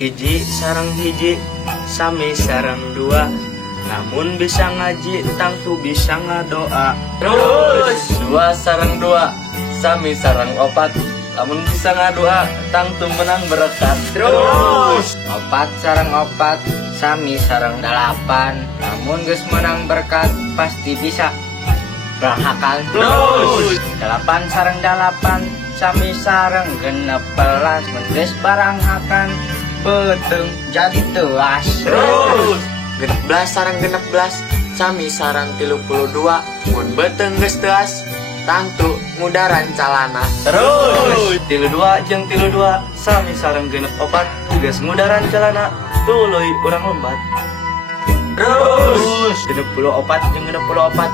Hiji sareng hiji sami sareng dua, namun bisa ngaji tangtu bisa ngadoa. Terus dua sareng dua sami sareng opat, namun bisa ngadoa tangtu menang berkat. Terus Opat sareng opat sami sareng dalapan, namun geus menang berkat pasti bisa rahakan. Terus Dalapan sareng dalapan sami sareng genep belas, mun geus barangakan peteng jadi teas. Terus Genep belas sareng genep belas sami sareng 32, mun beteng geus teas tangtu ngudaran calana. Terus 32 jeung 32 sami sareng genep opat, geus ngudaran calana tuluy urang lompat. Terus 34 jeung 64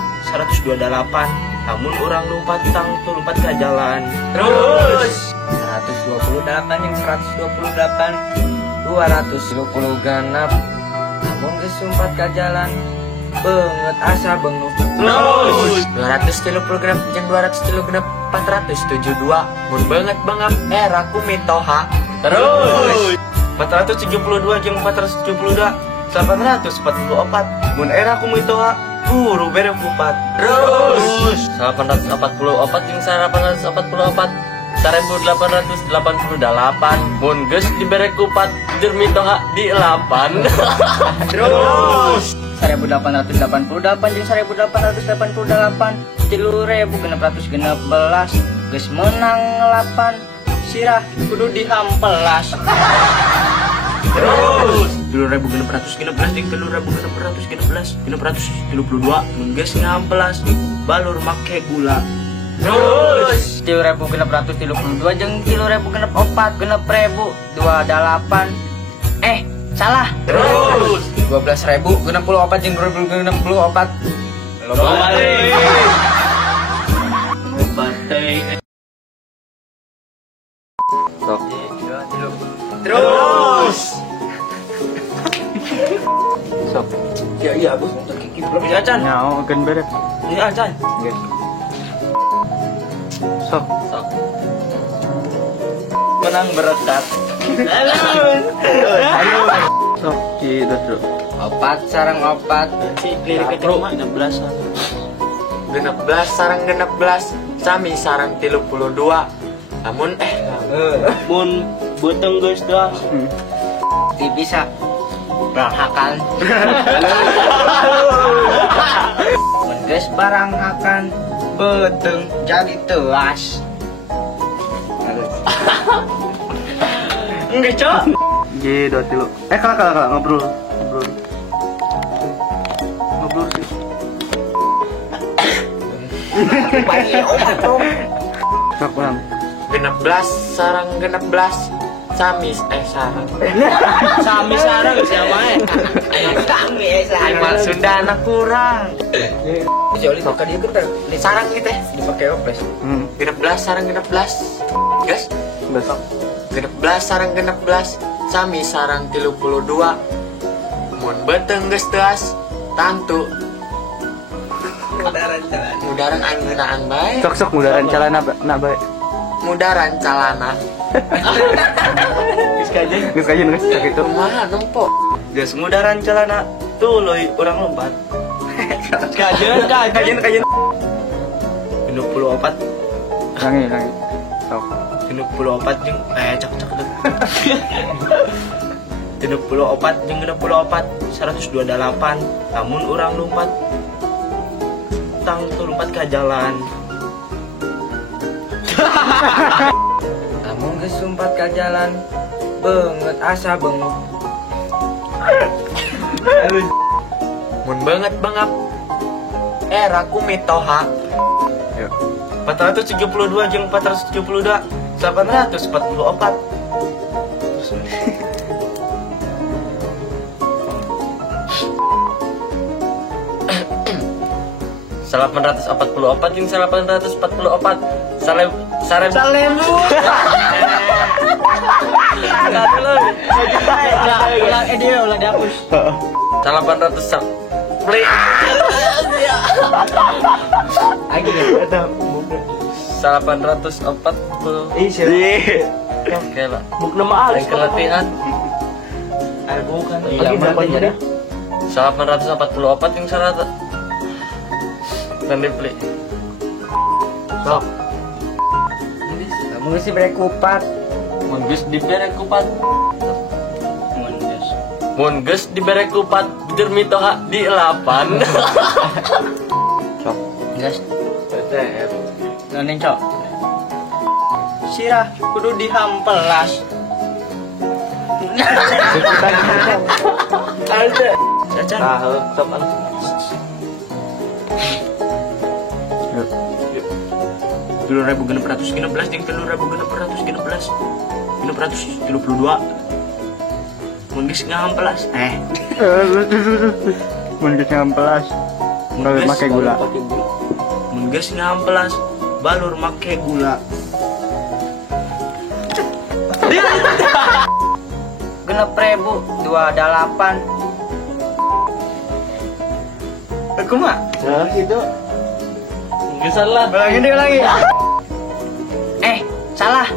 128, namun urang lompat tangtu lompat ka jalan. Terus 128 yang 128 230 ganap, namun geus sumpat ka jalan beungeut asa benguk. Terus 230 genep jeung 230 genep 472, mun beungeut bangap era kumitoha. Terus 472 jeung 472 844, mun era kumitoha guru bere kupat. Terus 844 jeung 844 1888, mun geus dibere kupat jeung mitoha di 8. Terus 1888 jeung 1888 3616 geus menang 8 sirah kudu dihampelas. Terus 2616 jeung 2616 632, mun geus ngampelas balur make gula. Terus 3632 jeung 3604 genep ribu 28 salah. Terus 12.000 genep 24 jeung 2024 balik batai. Sok. Terus Sok. iya bos untuk kiki belum bisa acan. Nyao gen bere. Iya acan. Sok. Menang berkat. Sok ki dodro. opat sareng opat Si liriknya cuma 16-an. Genep belas sareng genep belas sami sareng 32, namun Mun beteng geus dah. ti bisa rahakan. Mun geus barangakan beteng jadi teas. Enggak, Cok. G dot tilu. Kalau ngobrol sih. Sok bang. Genep belas sarang genep belas sami sarang. Sami sareng siapa Kami Imal Sunda anak kurang. Joli ka dieu keur Sarang gitu ya. dipake oples. Genep belas sarang genep belas. Guys. Besok. Genep belas sarang genep belas sami sarang 32, mun beteng geus teas tantu mudaran angeunaan bae. Sok mudahan calana nak bae. Mudaran calana. Geus kajen. Geus kajian geus cak itu. Kumaha nempo? Geus ngudaran celana tuluy urang lompat. Kajen. 64. 64 Rangi. Sok. 64 jeung cak deh. 64 jeung 64 128, namun urang lompat tangtu lompat ka jalan. Namun geus sumpat ka jalan beungeut asa benguk. Mun banget bangap era kumitoha. 472 jeung 472 844. Salapan ratus 44 jeung 844 saremu. Dia ulah dihapus. 800 play. Lagi Ada 840. Iya. Oke lah. Buk nama alis Kelatihan bukan. Iya, berapa jadi? 844 yang sarata. Dan dibeli. Sok. Kamu sih berek kupat. Mun geus dibere kupat. Mundes. Mun geus dibere kupat jermi toha di 8. Sok. Gas. TTF. Nening cok. Sirah kudu dihampelas. Ada. Cacan. Tahu top an. Yuk. 3.616 jeung 3.616 632 mun geus ngahampelas Mun geus ngampelas. Kalau Geus. make gula. mun geus ngahampelas balur make gula 6.028. Aku mah. Nah, itu. Geus salah. Ulangi. Salah.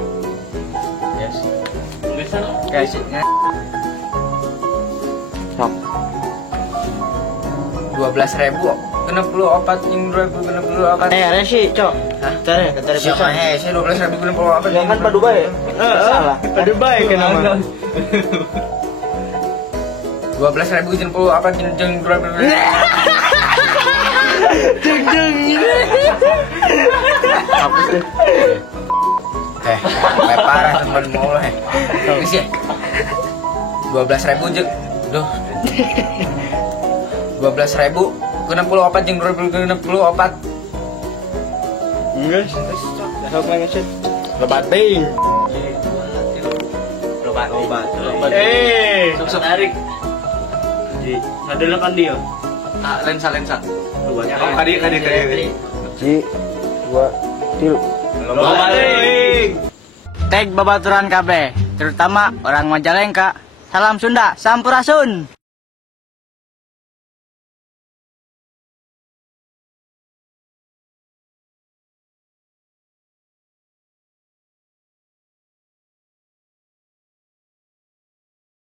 Yes. Geus salah. Guys, Sok. 12.000. 64 yang 2064. ada sih cok tare Siapa sih 12.000 64? kan padu bae salah Padu baik kenapa? 12.000 jeung 64 jeung 2000. Hapus deh. Parah teman mau lah. Geus ya. 12.000 jeung 12.000 64 jeung 2064. geus sok mangeun lebat teuing lobat Sok tarik. di ngadelepan dia Lensa. lobat Kadi. Ji, 2, 3. lobat teuing Tag babaturan KB, terutama orang Majalengka. Salam Sunda, Sampurasun.